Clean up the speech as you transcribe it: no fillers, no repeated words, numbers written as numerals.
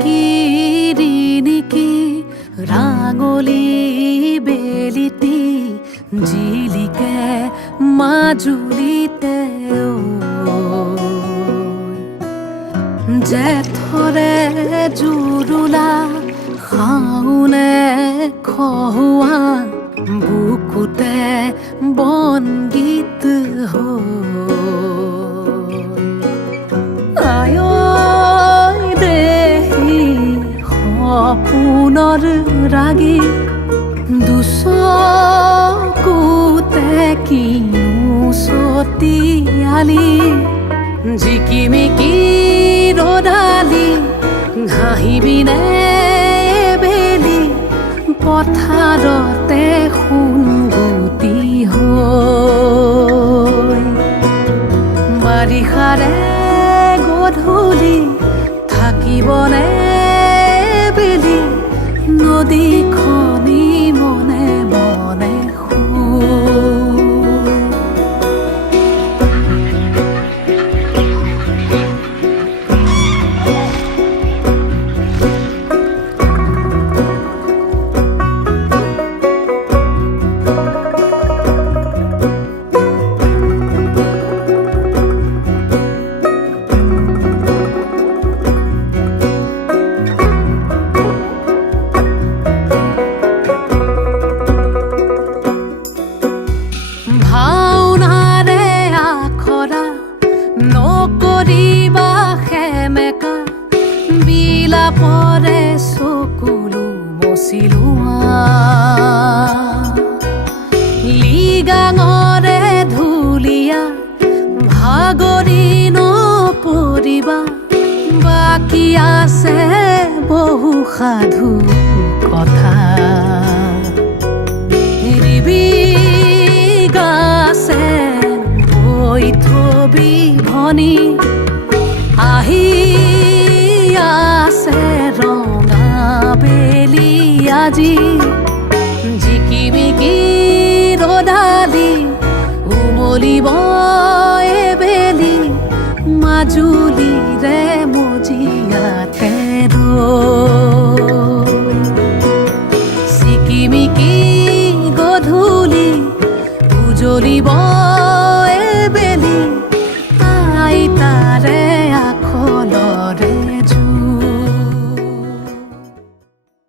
কিৰিণিকি ৰাঙলী বেলিটি জিলিকে মাজুলীতে জেঠৰে জুৰুলা শাওনে খহুৱা বুকুতে বনগীত আয় দেহি সপোনৰ ৰাগী দুচকুতে কিনো চতিয়ালি জিকিমিকি ৰদালি ঘাঁহিবিনে বেলি পথাৰতে সোণগুটি হৈ বাৰিষাৰে গধূলি থাকিবনে বেলি নদীখনি মনে মনে নকৰিবা সেমেকা বিলাপৰে চকুলো মচিলোৱা লিগাঙৰে ধুলীয়া ভাগৰি নপৰিবা বাকী আছে বহু সাধু কথা গাছে বৈ থবি ভনী আহি আছে ৰঙা বেলি আজি জিকিমিকি ৰদালি উমলিব বেলি মাজুলী